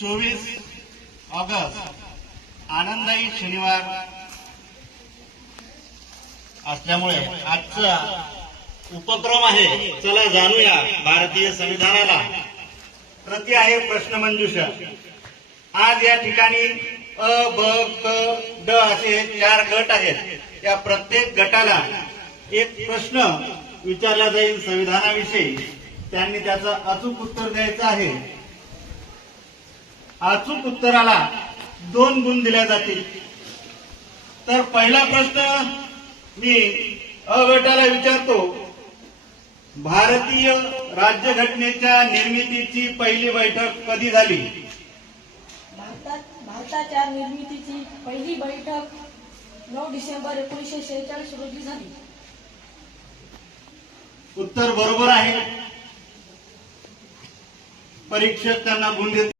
24 August आनंददायी शनिवार असल्यामुळे आजचा उपक्रम आहे, चला जाणूया भारतीय संविधानाला. प्रति आहे प्रश्नमंजुषा. आज या ठिकाणी अ, ब, क, ड असे 4 गट आहेत. या प्रत्येक गटाला एक प्रश्न विचारला जाईल संविधानाविषयी. त्यांनी त्याचं अचूक उत्तर द्यायचं आहे. अचूक उत्तराला 2 गुण दिले जातील. तर पहिला प्रश्न मी अ गटाला विचारतो, भारतीय राज्यघटनेच्या निर्मितीची पहिली बैठक कधी झाली? भारताच्या निर्मितीची पहिली बैठक 9 डिसेंबर 1946 रोजी झाली. उत्तर बरोबर आहे. परीक्षक त्यांना गुण देतील.